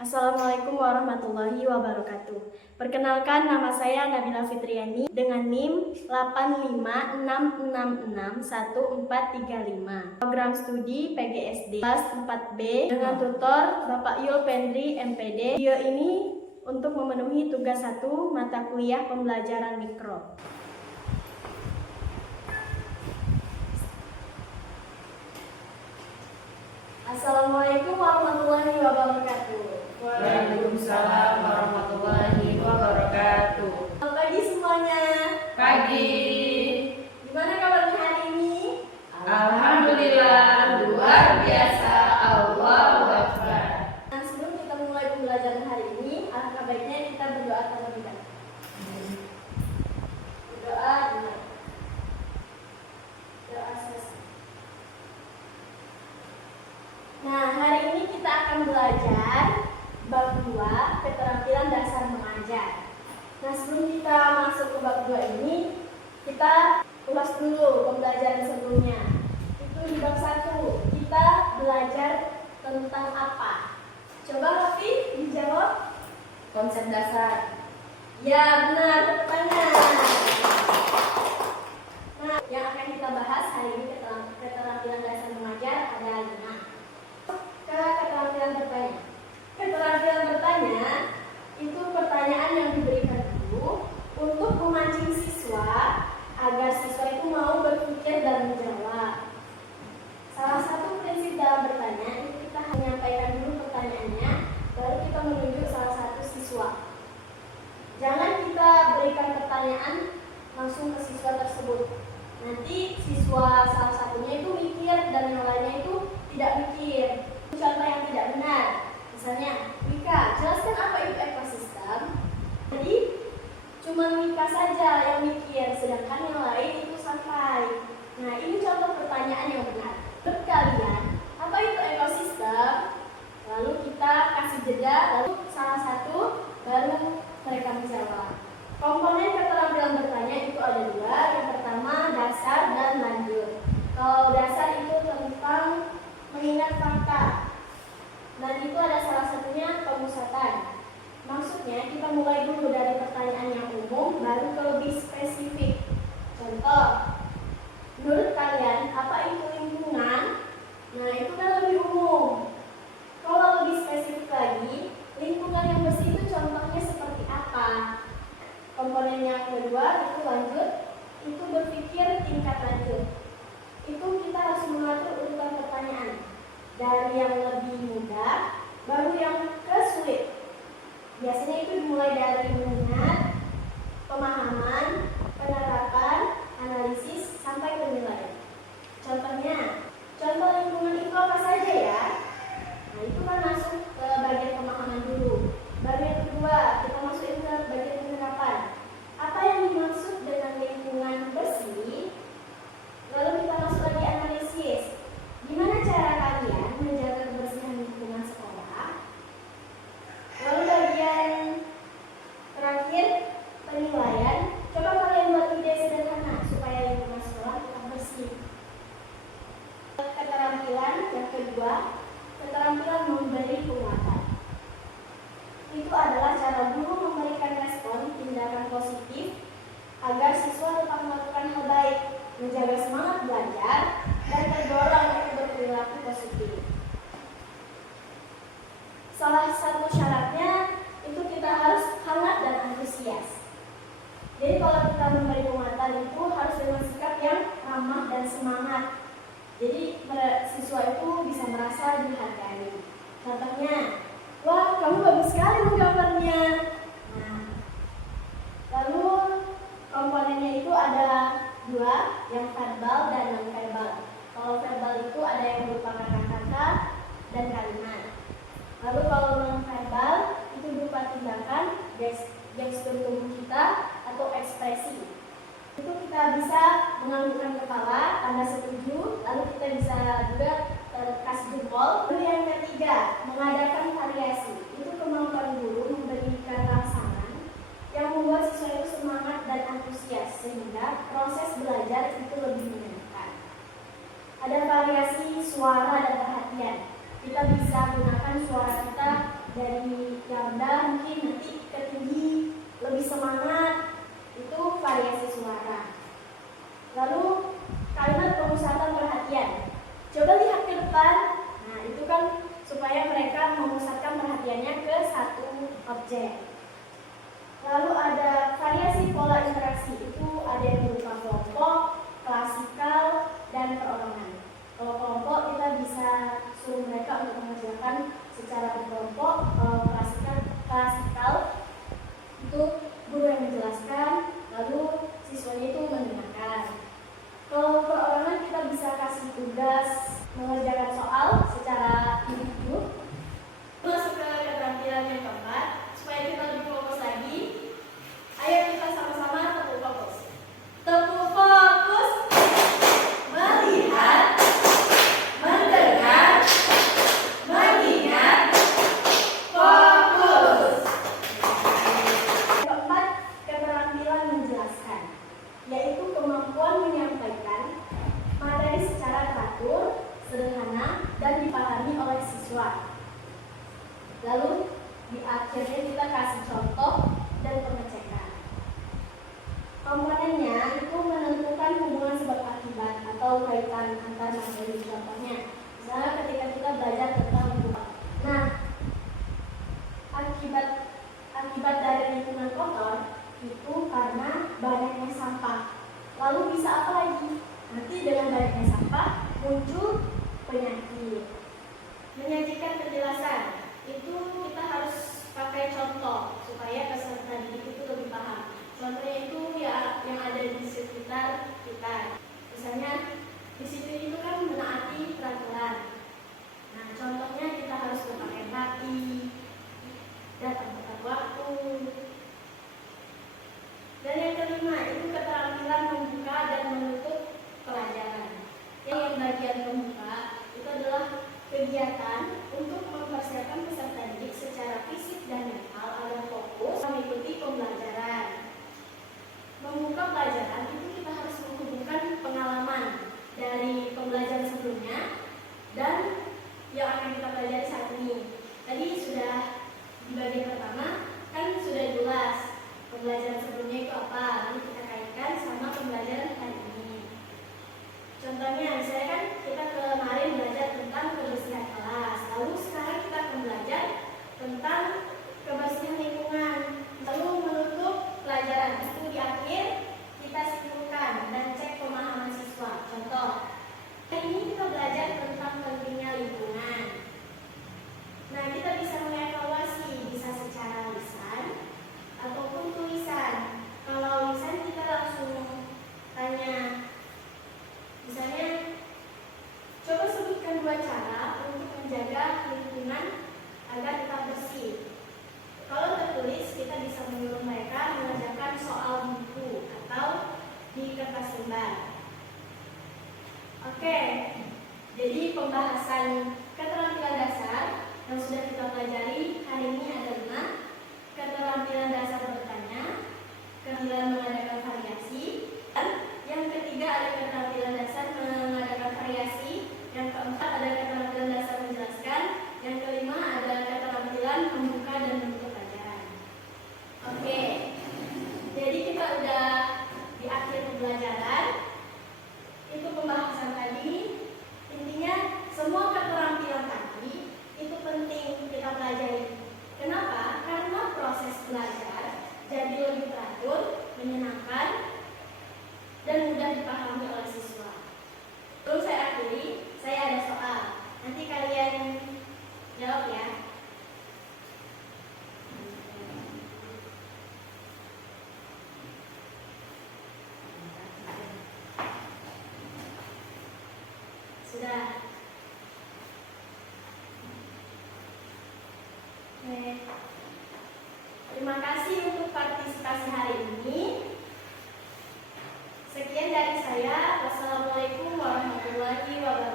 Assalamualaikum warahmatullahi wabarakatuh. Perkenalkan, nama saya Nabila Fitriani dengan NIM 856661435. Program studi PGSD kelas 4B dengan tutor Bapak Yul Pendri MPD. Video ini untuk memenuhi tugas 1 mata kuliah pembelajaran mikro. Assalamualaikum warahmatullahi wabarakatuh. Waalaikumsalam warahmatullahi wabarakatuh. Selamat pagi semuanya. Pagi. Gimana kabarnya hari ini? Alhamdulillah, luar biasa. Allahu Akbar. Nah, sebelum kita mulai pembelajaran hari ini, alangkah baiknya kita berdoa terlebih dahulu. Berdoa dimulai. Doa selesai. Nah, hari ini kita akan belajar bab 2, keterampilan dasar mengajar. Nah, sebelum kita masuk ke bab 2 ini, kita ulas dulu pembelajaran sebelumnya. Itu di bab 1, kita belajar tentang apa? Coba Rafi dijawab. Konsep dasar. Ya, benar, tepuk tangan. Nah, yang akan kita bahas hari ini keterampilan dasar mengajar ada 5. Keterampilan bertanya. Keterampilan bertanya itu pertanyaan yang diberikan guru untuk memancing siswa agar siswa itu mau berpikir dan menjawab. Salah satu prinsip dalam bertanya itu kita menyampaikan dulu pertanyaannya, baru kita menunjuk salah satu siswa. Jangan kita berikan pertanyaan langsung ke siswa tersebut. Nanti siswa salah satunya itu mikir dan yang lainnya itu tidak mikir. Contoh yang tidak benar. Misalnya, Wika, jelaskan apa itu ekosistem. Jadi, cuma Wika saja yang mikir, sedangkan yang lain itu santai. Nah, ini contoh pertanyaan yang benar. Menurut kalian, apa itu ekosistem? Lalu kita kasih jeda, lalu salah satu baru mereka menjawab. Komponen keterampilan bertanya itu ada 2. Yang pertama, dasar dan lanjut. Kalau dasar itu tentang mengingat fakta. Dan itu ada salah satunya pemusatan. Maksudnya kita mulai dulu dari pertanyaan yang umum baru ke lebih spesifik. Contoh, menurut kalian apa itu lingkungan? Nah, itu kan lebih umum. Kalau lebih spesifik lagi, lingkungan yang bersih itu contohnya seperti apa? Komponen yang kedua itu lanjut, itu berpikir tingkat lanjut. Itu kita harus mengatur urutan pertanyaan dari yang lebih mudah baru yang ke sulit. Biasanya itu dimulai dari mengingat, pemahaman, penerapan, analisis sampai penilaian. Contohnya, contoh lingkungan itu apa saja ya? Nah, itu kan masuk ke bagian pemahaman dulu. Baru yang kedua kita masukin ke bagian penerapan. Apa yang dimaksud dengan lingkungan bersih? Lalu kita masuk lagi analisis. Gimana cara kalian menjaga kebersihan lingkungan sekolah? Lalu bagian terakhir, penilaian. Coba kalian buat ide sederhana supaya lingkungan sekolah tetap bersih. Keterampilan yang kedua, keterampilan memberi penguatan. Itu adalah cara guru memberikan respon tindakan positif agar siswa tetap melakukan hal baik, menjaga semangat belajar, dan terdorong untuk berperilaku positif. Salah satu syaratnya itu kita harus hangat dan antusias. Jadi kalau kita memberi penguatan itu harus dengan sikap yang ramah dan semangat. Jadi siswa itu bisa merasa dihargai. Contohnya, wah kamu bagus sekali menggambarnya. Nah, lalu komponennya itu ada 2, yang verbal dan non verbal. Kalau verbal itu ada yang berupa kata-kata dan kalimat. Lalu kalau non verbal itu berupa tindakan, gestur tubuh kita atau ekspresi. Itu kita bisa menganggukkan kepala, tanda setuju, lalu kita bisa juga kasih jempol. Lalu yang ketiga, mengadakan variasi. Itu kemampuan guru memberikan rangsangan yang membuat siswa itu semangat dan antusias sehingga proses belajar itu lebih menyenangkan. Ada variasi suara dan perhatian. Kita bisa gunakan suara kita dari yang rendah mungkin nanti ke tinggi, lebih semangat, itu variasi suara. Lalu kalimat pemusatan perhatian. Coba lihat ke depan. Nah, itu kan supaya mereka memusatkan perhatiannya ke satu objek. Lalu ada variasi pola interaksi. Itu ada yang berupa kelompok, klasikal, dan perorangan. Kalau kelompok kita bisa suruh mereka untuk mengerjakan secara berkelompok. Kalau klasikal itu guru yang menjelaskan, lalu siswanya itu mendengarkan. Kalau perorangan kita bisa kasih tugas mengerjakan soal secara individu. Masuk ke keterampilan yang keempat, supaya kita lebih fokus lagi. Ayo kita sama-sama tepuk fokus. Tepuk fokus. Melihat, mendengar, mengingat, fokus. Yang keempat, keterampilan menjelaskan, yaitu kemampuan menyampaikan materi secara teratur, sederhana, dan dipahami oleh siswa. Lalu di akhirnya kita kasih contoh dan pengecekan. Komponennya itu menentukan hubungan sebab akibat atau kaitan antar materi. Contohnya, misalnya ketika kita belajar tentang lingkungan. Nah, akibat dari lingkungan kotor itu karena banyaknya sampah. Lalu bisa apa lagi? Nanti dengan banyaknya sampah muncul penyakit. Menyajikan penjelasan itu kita harus pakai contoh supaya peserta didik itu lebih paham. Contohnya itu ya yang ada di sekitar kita. Misalnya di situ itu kan menaati peraturan. Nah, contohnya kita harus berpakaian rapi, datang tepat waktu. Dan yang kelima itu keterampilan membuka dan menutup pelajaran. Yang bagian pembuka itu adalah kegiatan untuk mempersiapkan peserta didik secara fisik dan mental agar fokus mengikuti pembelajaran. Membuka pelajaran itu kita harus menghubungkan pengalaman dari pembelajaran sebelumnya dan yang akan kita pelajari saat ini. Tadi sudah di bagian pertama kan sudah jelas pembelajaran sebelumnya itu apa, lalu kita kaitkan sama pembelajaran hari ini. Contohnya, misalnya kan kita kemarin belajar tentang kebersihan kelas, lalu sekarang kita akan belajar tentang kebersihan lingkungan. Lalu menutup pelajaran itu di akhir kita simpulkan dan cek pemahaman siswa. Contoh, hari ini kita belajar tentang pentingnya lingkungan. Nah, kita bisa mengevaluasi, bisa secara lisan ataupun tulisan. Kalau lisan kita langsung tanya, misalnya, coba sebutkan 2 cara untuk menjaga lingkungan agar tetap bersih. Kalau tertulis, kita bisa menyuruh mereka mengerjakan soal buku atau di kertas lembar. Oke, jadi pembahasan keterampilan dasar yang sudah kita pelajari hari ini ada 5. Keterampilan dasar bertanya, keterampilan mengadakan variasi, dan yang ketiga ada keterampilan dasar mengadakan variasi, yang keempat ada keterampilan dasar menjelaskan, yang kelima ada keterampilan membuka dan menutup pelajaran. Oke, jadi kita udah di akhir pembelajaran. Itu pembahasan tadi. Intinya semua keterampilan tadi itu penting kita pelajari. Kenapa? Karena proses belajar jadi lebih teratur, menyenangkan, dan mudah dipahami oleh siswa. Terus saya akhiri, saya ada soal. Nanti kalian jawab ya. Sudah. Oke. Terima kasih untuk partisipasi hari ini. Sekian dari saya. Wassalamualaikum warahmatullahi wabarakatuh.